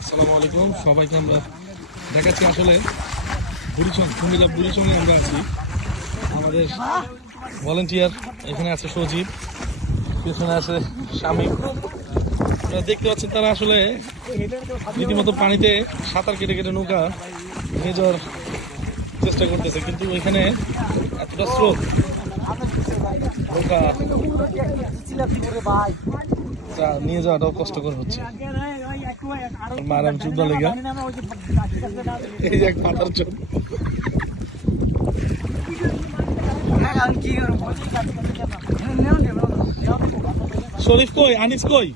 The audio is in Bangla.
আসসালামু আলাইকুম সবাইকে। আমরা দেখাচ্ছি আসলে কুমিল্লা বুড়িচংয়ে আমরা আছি। আমাদের ভলেন্টিয়ার এখানে আছে সজীব, পেছনে আছে শামীম। আপনারা দেখতে পাচ্ছেন তারা আসলে রীতিমতো পানিতে সাঁতার কেটে কেটে নৌকা নিয়ে যাওয়ার চেষ্টা করতেছে, কিন্তু এখানে এতটা স্রোত নৌকা নিয়ে যাওয়াটাও কষ্টকর হচ্ছে। মারাম চুদ্দা লেগা এই যে এক পাতার চোখ। শরীফ কই, আনিস কই?